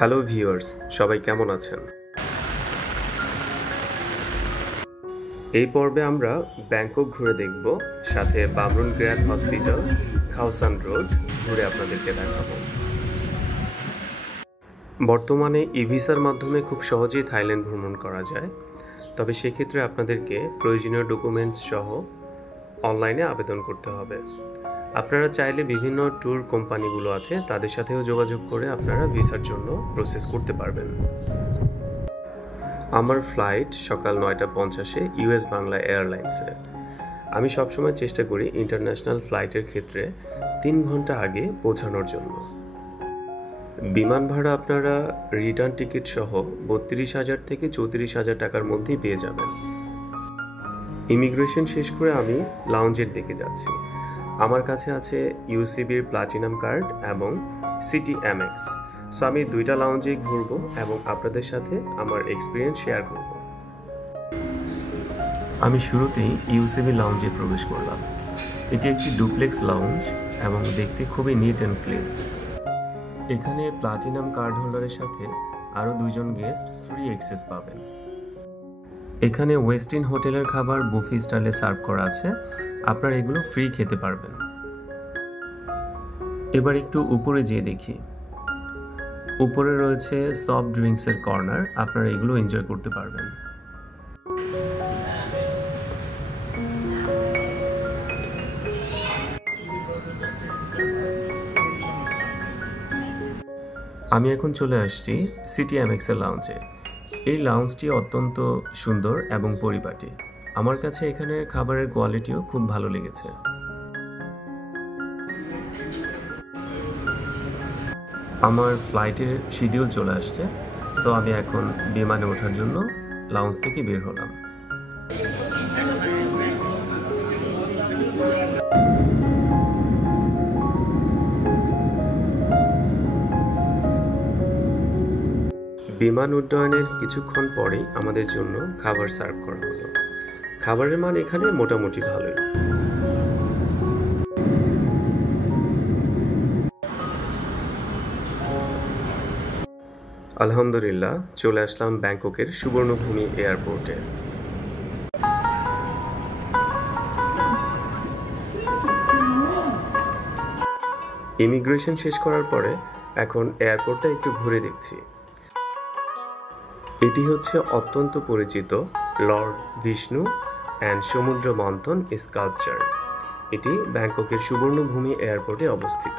Hello viewers, সবাই কেমন আছেন? এই পর্বে আমরা ব্যাংকক ঘুরে দেখব, সাথে বামরুন গ্র্যান্ড হসপিটাল, খাও সান রোড ঘুরে আপনাদেরকে দেখাবো। বর্তমানে ই-ভিসার মাধ্যমে খুব সহজেই থাইল্যান্ড ভ্রমণ করা যায়, তবে সেক্ষেত্রে আপনাদেরকে প্রয়োজনীয় ডকুমেন্টস সহ অনলাইনে আবেদন করতে হবে। আপনারা চাইলে বিভিন্ন ট্যুর কোম্পানিগুলো আছে তাদের সাথেও যোগাযোগ করে আপনারা ভিসার জন্য প্রসেস করতে পারবেন। আমার ফ্লাইট সকাল 9:50-এ ইউএস বাংলা এয়ারলাইন্সে। আমি সবসময় চেষ্টা করি ইন্টারন্যাশনাল ফ্লাইটের ক্ষেত্রে 3 ঘন্টা আগে পৌঁছানোর জন্য। বিমান ভাড়া আপনারা রিটার্ন টিকিট সহ 32,000 থেকে 34,000 টাকার মধ্যেই পেয়ে যাবেন। ইমিগ্রেশন শেষ করে আমি লাউঞ্জের দিকে যাচ্ছি। আমার কাছে আছে ইউসিবির প্লাটিনাম কার্ড এবং সিটি এমএক্স। সো আমি দুইটা লাউঞ্জেই ঘুরবো এবং আপনাদের সাথে আমার এক্সপিরিয়েন্স শেয়ার করব। আমি শুরুতেই ইউসিবি লাউঞ্জে প্রবেশ করলাম। এটি একটি ডুপ্লেক্স লাউঞ্জ এবং দেখতে খুবই নিট অ্যান্ড ক্লিন। এখানে প্লাটিনাম কার্ড হোল্ডারের সাথে আরও 2 জন গেস্ট ফ্রি অ্যাক্সেস পাবেন। এখানে ওয়েস্টিন হোটেলের খাবার বুফে স্টাইলে সার্ভ করা আছে, আপনারা এগুলো ফ্রি খেতে পারবেন। এবার একটু উপরে যেয়ে দেখি। উপরে রয়েছে সফট ড্রিঙ্কসের কর্নার, আপনারা এগুলো এনজয় করতে পারবেন। আমি এখন চলে আসছি সিটি এমএক্সের লাউঞ্জে। এই লাউঞ্জটি অত্যন্ত সুন্দর এবং পরিপাটি। আমার কাছে এখানের খাবারের কোয়ালিটিও খুব ভালো লেগেছে। আমার ফ্লাইটের শিডিউল চলে আসছে, সো আমি এখন বিমানে ওঠার জন্য লাউঞ্জ থেকে বের হলাম। বিমান উড্ডয়নের কিছুক্ষণ পরেই আমাদের জন্য খাবার সার্ভ করা হলো। খাবারের মান এখানে মোটামুটি ভালোই। আলহামদুলিল্লাহ, চলে আসলাম ব্যাংককের সুবর্ণভূমি এয়ারপোর্টে। ইমিগ্রেশন শেষ করার পরে এখন এয়ারপোর্টটা একটু ঘুরে দেখছি। এটি হচ্ছে অত্যন্ত পরিচিত লর্ড বিষ্ণু অ্যান্ড সমুদ্র মন্থন স্কাল্পচার। এটি ব্যাংককের সুবর্ণভূমি এয়ারপোর্টে অবস্থিত।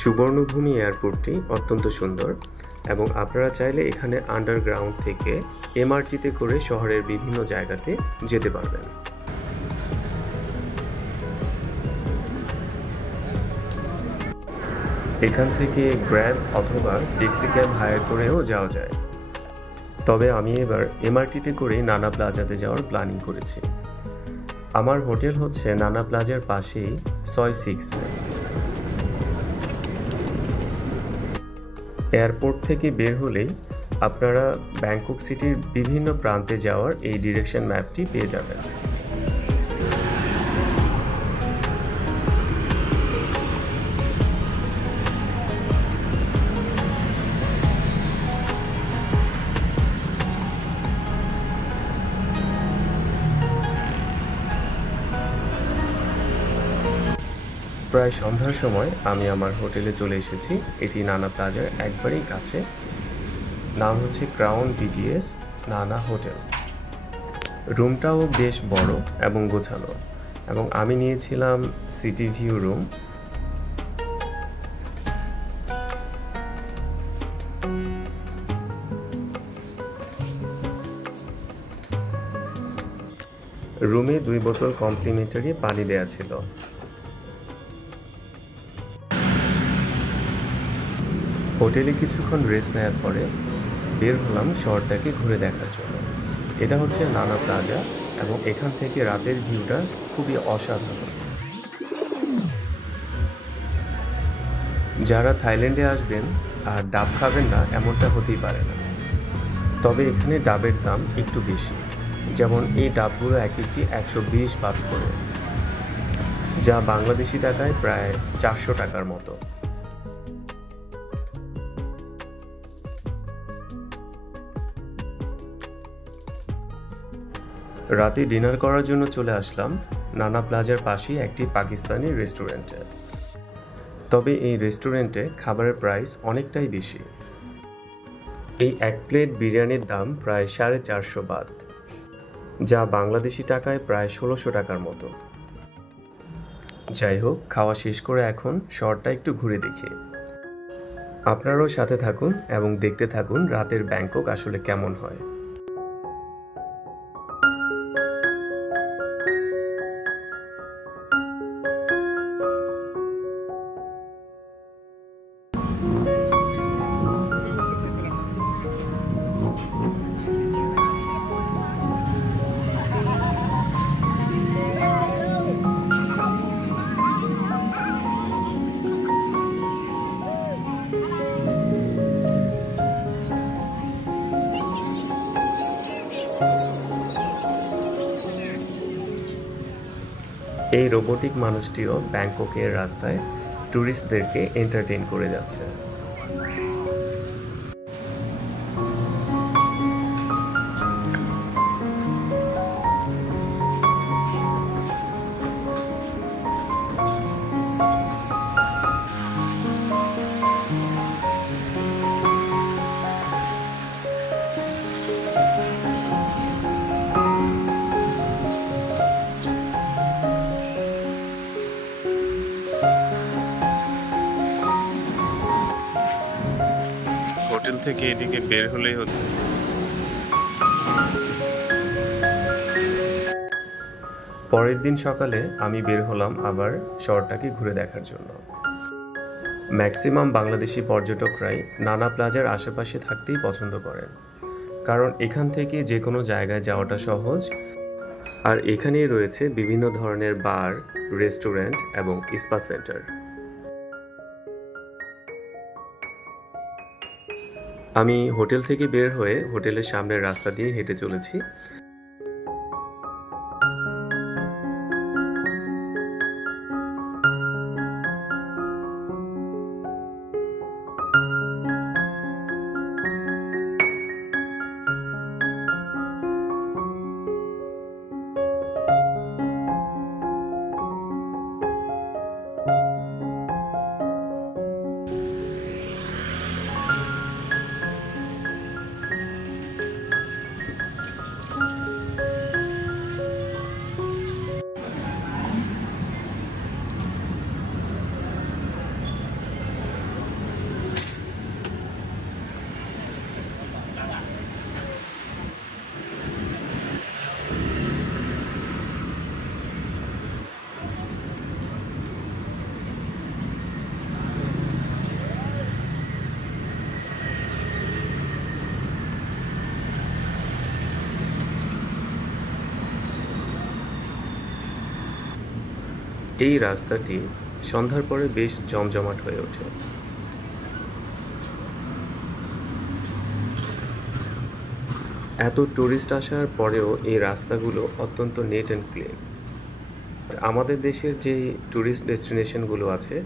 সুবর্ণভূমি এয়ারপোর্টটি অত্যন্ত সুন্দর এবং আপনারা চাইলে এখানে আন্ডারগ্রাউন্ড থেকে এমআরটিতে করে শহরের বিভিন্ন জায়গাতে যেতে পারবেন। এখান থেকে গ্র্যাব অথবা ট্যাক্সি ক্যাব হায়ার করেও যাওয়া যায়। তবে আমি এবার এমআরটিতে করে নানা প্লাজাতে যাওয়ার প্ল্যানিং করেছি। আমার হোটেল হচ্ছে নানা প্লাজার পাশেই সয় 6। এয়ারপোর্ট থেকে বের হলেই আপনারা ব্যাংকক সিটির বিভিন্ন প্রান্তে যাওয়ার এই ডিরেকশন ম্যাপটি পেয়ে যাবেন। প্রায় সন্ধ্যার সময় আমি আমার হোটেলে চলে এসেছি। এটি নানা প্লাজার একবারেই কাছে। নাম হচ্ছে ক্রাউন বিটিএস নানা হোটেল। রুমটাও বেশ বড় এবং গোছানো, এবং আমি নিয়েছিলাম সিটি ভিউ রুম। রুমে 2 বোতল কমপ্লিমেন্টারি পানি দেয়া ছিল। হোটেলে কিছুক্ষণ রেস্ট নেওয়ার পরে বের হলাম শহরটাকে ঘুরে দেখার জন্য। এটা হচ্ছে নানা প্লাজা এবং এখান থেকে রাতের ভিউটা খুবই অসাধারণ। যারা থাইল্যান্ডে আসবেন আর ডাব খাবেন না এমনটা হতেই পারে না, তবে এখানে ডাবের দাম একটু বেশি। যেমন এই ডাবগুলো এক একটি 120 বাত করে, যা বাংলাদেশি টাকায় প্রায় 400 টাকার মতো। রাতে ডিনার করার জন্য চলে আসলাম নানা প্লাজার পাশেই একটি পাকিস্তানি রেস্টুরেন্টে। তবে এই রেস্টুরেন্টে খাবারের প্রাইস অনেকটাই বেশি। এই এক প্লেট বিরিয়ানির দাম প্রায় 450 বাত, যা বাংলাদেশি টাকায় প্রায় 1600 টাকার মতো। যাই হোক, খাওয়া শেষ করে এখন শহরটা একটু ঘুরে দেখি। আপনারাও সাথে থাকুন এবং দেখতে থাকুন রাতের ব্যাংকক আসলে কেমন হয়। এই রোবোটিক মানুষটিও ব্যাংককের রাস্তায় ট্যুরিস্টদেরকে এন্টারটেইন করে যাচ্ছে। হোটেল থেকে এদিকে বের হলেই হতো। পরের দিন সকালে আমি বের হলাম আবার শহরটাকে ঘুরে দেখার জন্য। ম্যাক্সিমাম বাংলাদেশি পর্যটকরাই নানা প্লাজার আশেপাশে থাকতেই পছন্দ করেন, কারণ এখান থেকে যে কোনো জায়গায় যাওয়াটা সহজ। আর এখানেই রয়েছে বিভিন্ন ধরনের বার, রেস্টুরেন্ট এবং স্পা সেন্টার। আমি হোটেল থেকে বের হয়ে হোটেলের সামনের রাস্তা দিয়ে হেঁটে চলেছি। এই রাস্তাটি সন্ধ্যার পরে বেশ জমজমাট হয়ে ওঠে। এত ট্যুরিস্ট আসার পরেও এই রাস্তাগুলো অত্যন্ত নেট অ্যান্ড ক্লিন। আমাদের দেশের যে ট্যুরিস্ট ডেস্টিনেশনগুলো আছে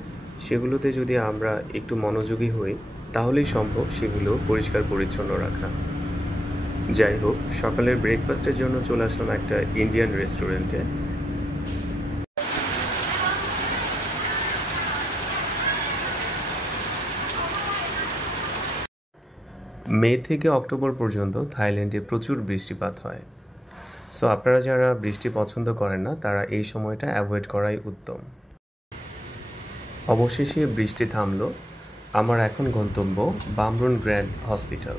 সেগুলোতে যদি আমরা একটু মনোযোগী হই তাহলেই সম্ভব সেগুলো পরিষ্কার পরিচ্ছন্ন রাখা। যাই হোক, সকালের ব্রেকফাস্টের জন্য চলে আসলাম একটা ইন্ডিয়ান রেস্টুরেন্টে। মে থেকে অক্টোবর পর্যন্ত থাইল্যান্ডে প্রচুর বৃষ্টিপাত হয়। সো আপনারা যারা বৃষ্টি পছন্দ করেন না তারা এই সময়টা অ্যাভয়েড করাই উত্তম। অবশেষে বৃষ্টি থামলো। আমার এখন গন্তব্য বামরুন গ্র্যান্ড হসপিটাল।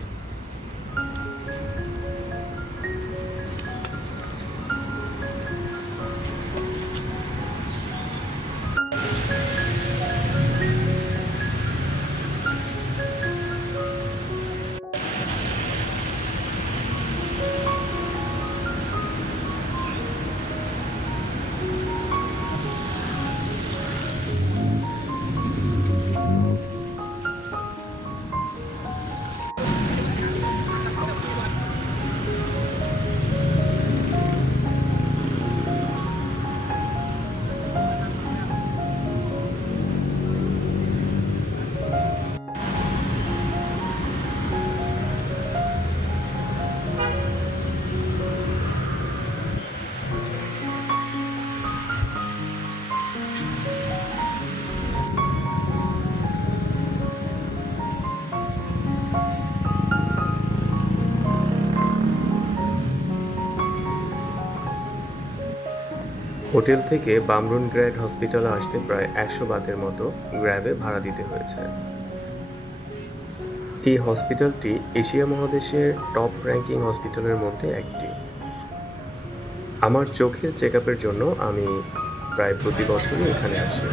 হোটেল থেকে বামরুন গ্র্যাড হসপিটালে আসতে প্রায় ১০০ বাতের মতো গ্র্যাবে ভাড়া দিতে হয়েছে। এই হসপিটালটি এশিয়া মহাদেশের টপ র্যাঙ্কিং হসপিটালের মধ্যে একটি। আমার চোখের চেকআপের জন্য আমি প্রায় প্রতি বছরই এখানে আসি।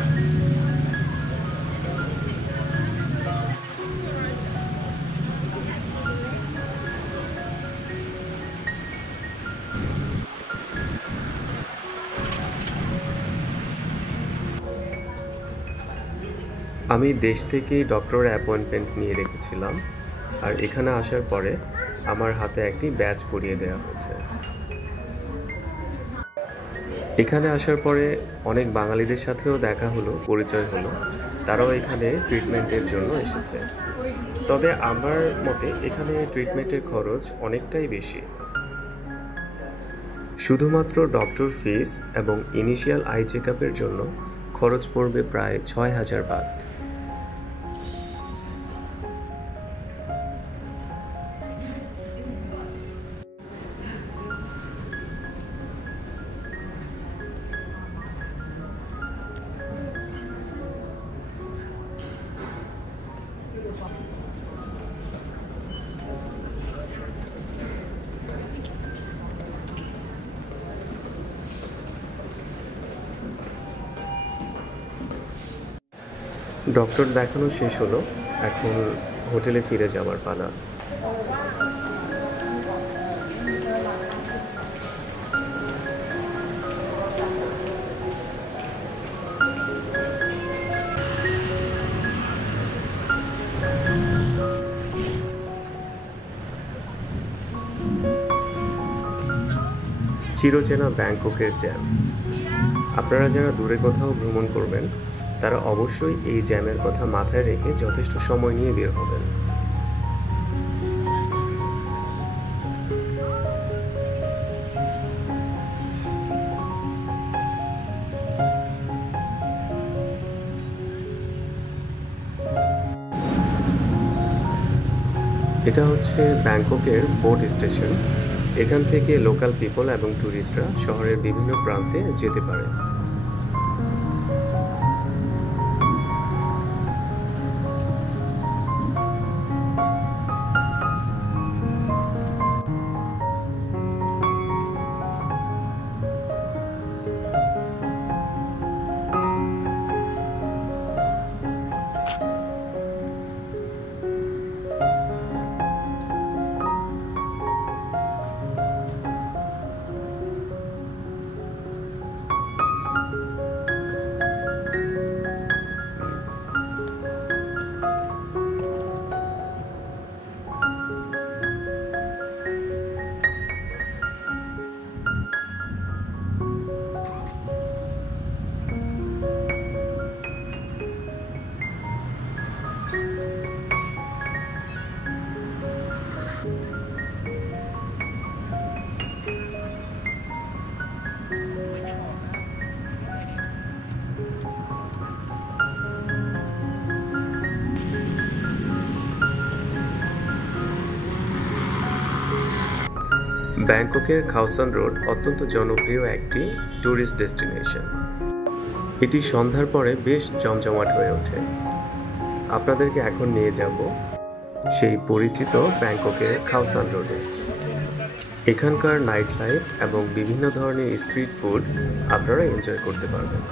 আমি দেশ থেকেই ডক্টরের অ্যাপয়েন্টমেন্ট নিয়ে রেখেছিলাম, আর এখানে আসার পরে আমার হাতে একটি ব্যাজ পরিয়ে দেওয়া হয়েছে। এখানে আসার পরে অনেক বাঙালিদের সাথেও দেখা হলো, পরিচয় হলো। তারাও এখানে ট্রিটমেন্টের জন্য এসেছে। তবে আমার মতে এখানে ট্রিটমেন্টের খরচ অনেকটাই বেশি। শুধুমাত্র ডক্টর ফিস এবং ইনিশিয়াল আই চেকআপের জন্য খরচ পড়বে প্রায় ৬,০০০ বাত। ডক্টর দেখানো শেষ হলো, এখন হোটেলে ফিরে যাওয়ার পালা। চিরচেনা ব্যাংককের জ্যাম। আপনারা যারা দূরে কোথাও ভ্রমণ করবেন তারা অবশ্যই এই জ্যামের কথা মাথায় রেখে যথেষ্ট সময় নিয়ে বের হবেন। এটা হচ্ছে ব্যাংককের বোট স্টেশন। এখান থেকে লোকাল পিপল এবং ট্যুরিস্টরা শহরের বিভিন্ন প্রান্তে যেতে পারে। ব্যাংককের খাওসান রোড অত্যন্ত জনপ্রিয় একটি ট্যুরিস্ট ডেস্টিনেশন। এটি সন্ধ্যার পরে বেশ জমজমাট হয়ে ওঠে। আপনাদেরকে এখন নিয়ে যাব সেই পরিচিত ব্যাংককের খাওসান রোডে। এখানকার নাইট লাইফ এবং বিভিন্ন ধরনের স্ট্রিট ফুড আপনারা এনজয় করতে পারবেন।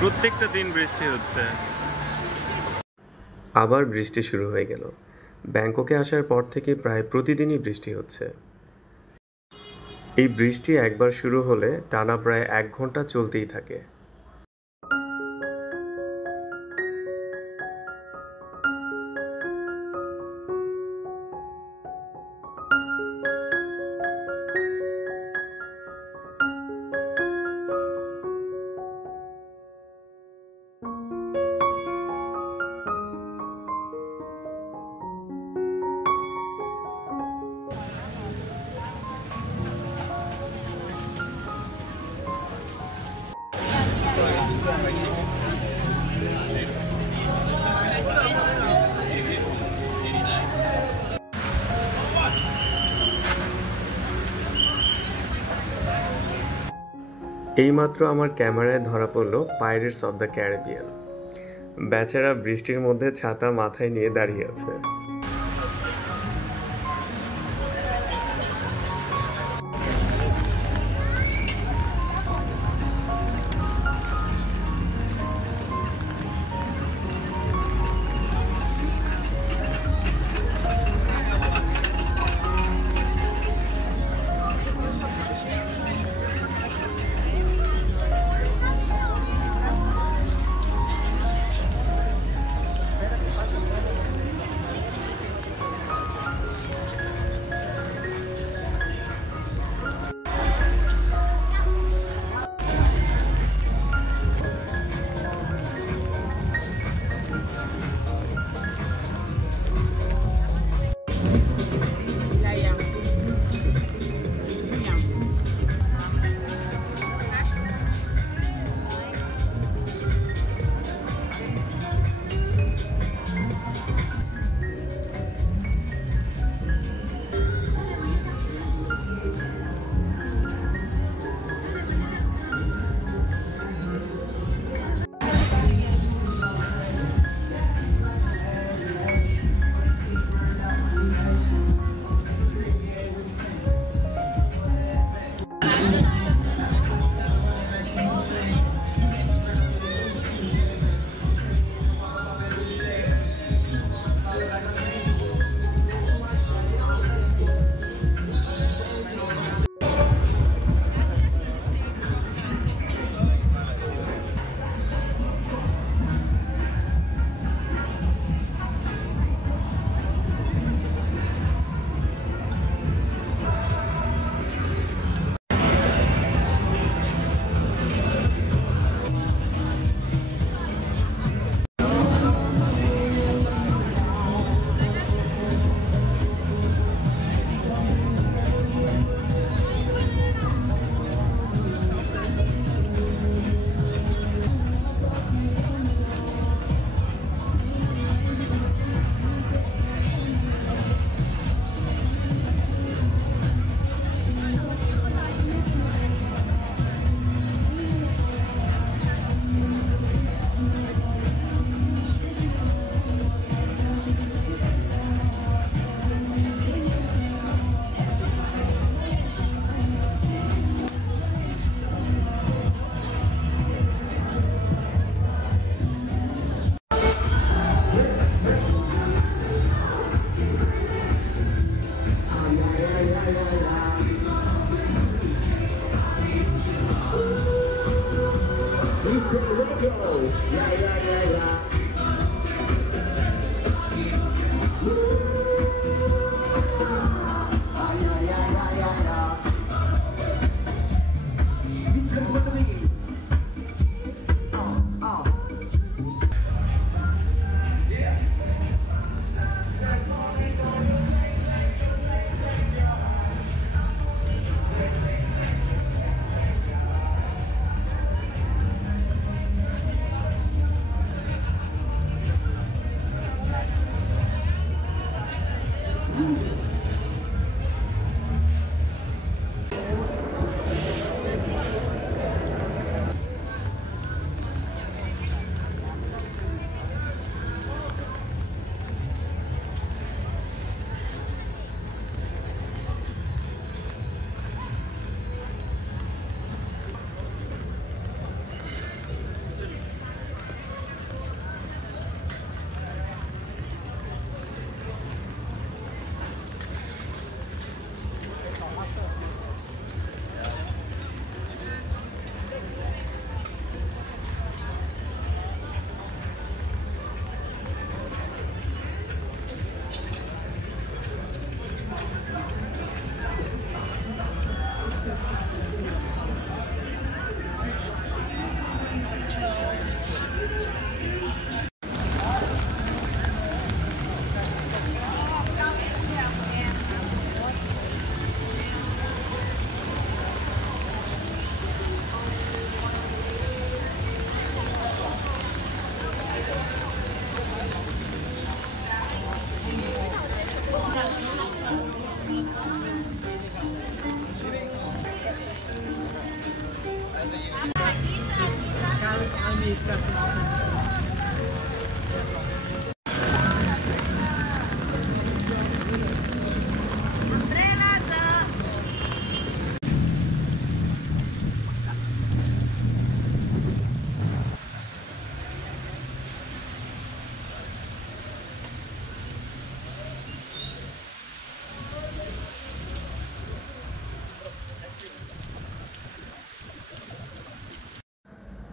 প্রত্যেকটা দিন বৃষ্টি হচ্ছে। আবার বৃষ্টি শুরু হয়ে গেল। ব্যাংককে আসার পর থেকে প্রায় প্রতিদিনই বৃষ্টি হচ্ছে। এই বৃষ্টি একবার শুরু হলে টানা প্রায় ১ ঘন্টা চলতেই থাকে। এইমাত্র আমার ক্যামেরায় ধরা পড়ল পাইরেটস অফ দ্য ক্যারিবিয়ান। বেচারা বৃষ্টির মধ্যে ছাতা মাথায় নিয়ে দাঁড়িয়ে আছে।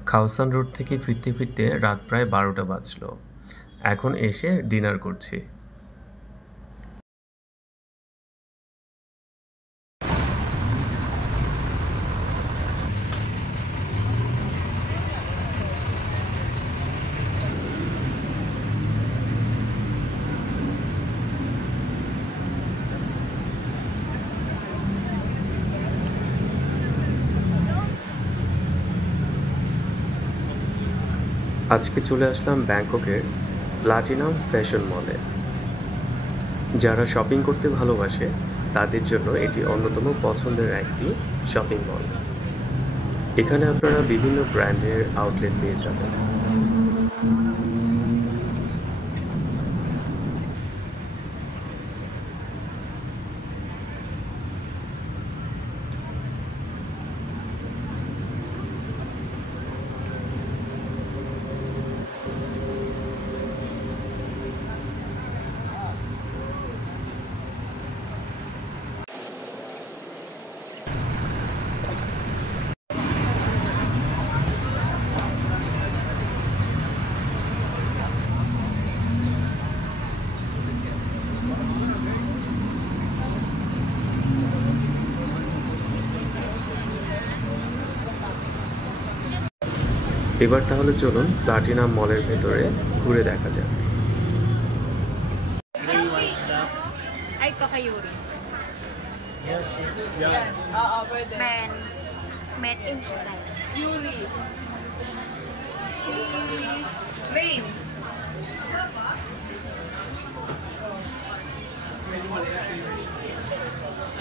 খাওসান রোড থেকে ফিরতে ফিরতে রাত প্রায় 12টা বাজলো। এখন এসে ডিনার করছি। আজকে চলে আসলাম ব্যাংককের প্লাটিনাম ফ্যাশন মলে। যারা শপিং করতে ভালোবাসে তাদের জন্য এটি অন্যতম পছন্দের একটি শপিং মল। এখানে আপনারা বিভিন্ন ব্র্যান্ডের আউটলেট পেয়ে যাবেন। এবার তাহলে চলুন প্লাটিনাম মলের ভেতরে ঘুরে দেখা যাক। Ay, ito kay Yuri. Oo, pwede. Met in July. Yuri. Rain.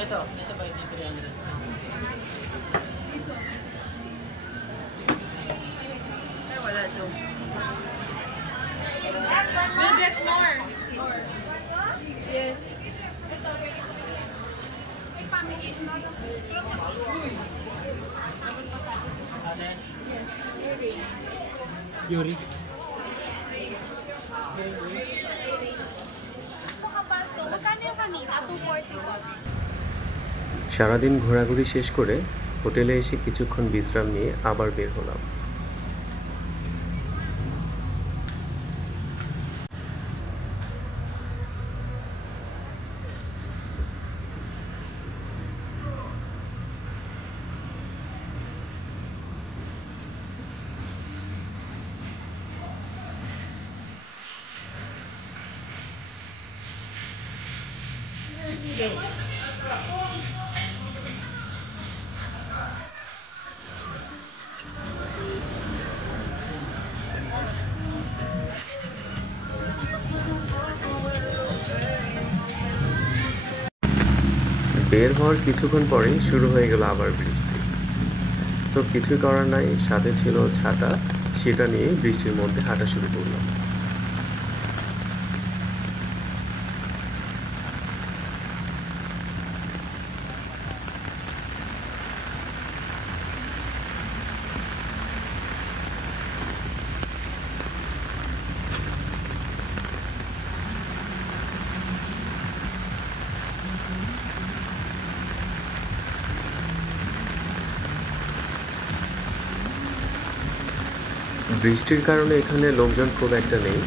Ito ba yung 300? Ay, wala to. We'll get more. Yes. Yuri. সারাদিন ঘোরাঘুরি শেষ করে হোটেলে এসে কিছুক্ষণ বিশ্রাম নিয়ে আবার বের হলাম। বের হওয়ার কিছুক্ষণ পরেই শুরু হয়ে গেল আবার বৃষ্টি। সো কিছুই করার নাই, সাথে ছিল ছাতা, সেটা নিয়ে বৃষ্টির মধ্যে হাঁটা শুরু করলাম। বৃষ্টির কারণে এখানে লোকজন খুব একটা নেই,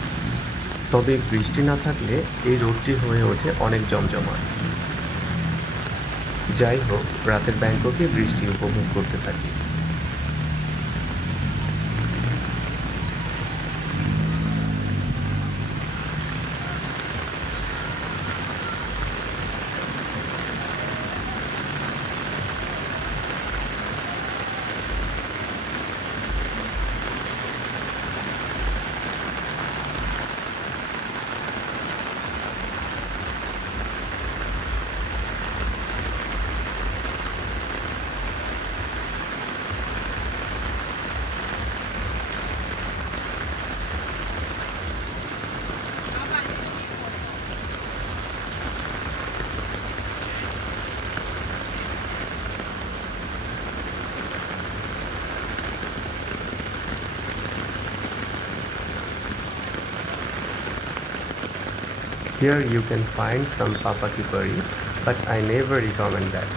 তবে বৃষ্টি না থাকলে এই রোডটি হয়ে ওঠে অনেক জমজমাট। যাই হোক, রাতের ব্যাংককে বৃষ্টি উপভোগ করতে থাকি। Here you can find some papaki curry, but I never recommend that.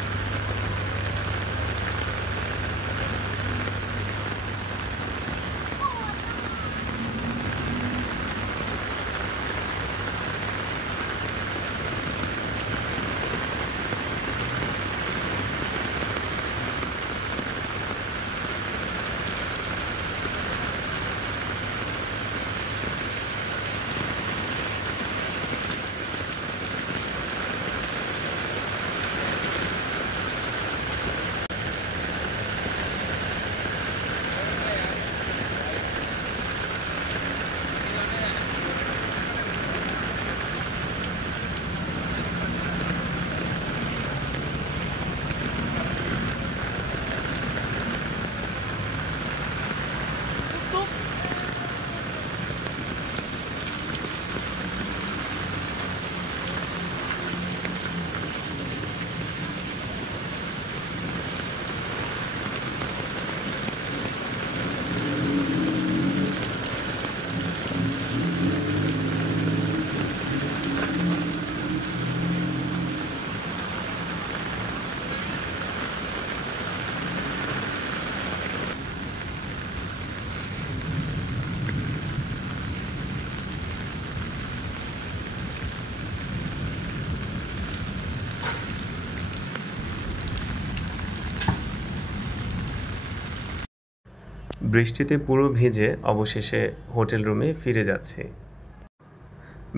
বৃষ্টিতে পুরো ভিজে অবশেষে হোটেল রুমে ফিরে যাচ্ছি।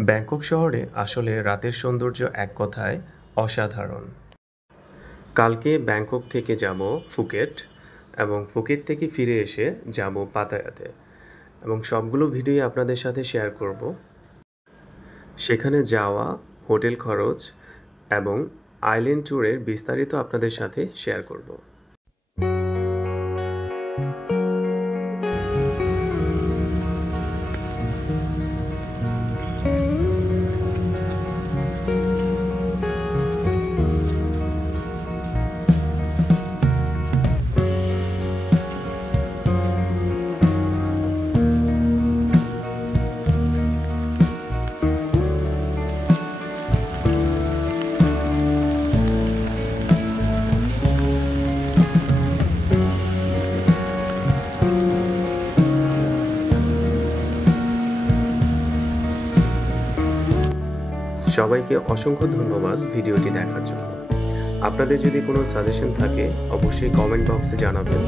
ব্যাংকক শহরে আসলে রাতের সৌন্দর্য এক কথায় অসাধারণ। কালকে ব্যাংকক থেকে যাব ফুকেট এবং ফুকেট থেকে ফিরে এসে যাব পাতায়াতে এবং সবগুলো ভিডিও আপনাদের সাথে শেয়ার করব। সেখানে যাওয়া, হোটেল খরচ এবং আইল্যান্ড ট্যুরের বিস্তারিত আপনাদের সাথে শেয়ার করব। সবাইকে অসংখ্য ধন্যবাদ ভিডিওটি দেখার জন্য। আপনাদের যদি কোনো সাজেশন থাকে অবশ্যই কমেন্ট বক্সে জানাবেন।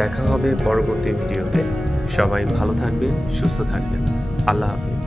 দেখা হবে পরবর্তী ভিডিওতে। সবাই ভালো থাকবেন, সুস্থ থাকবেন। আল্লাহ হাফিজ।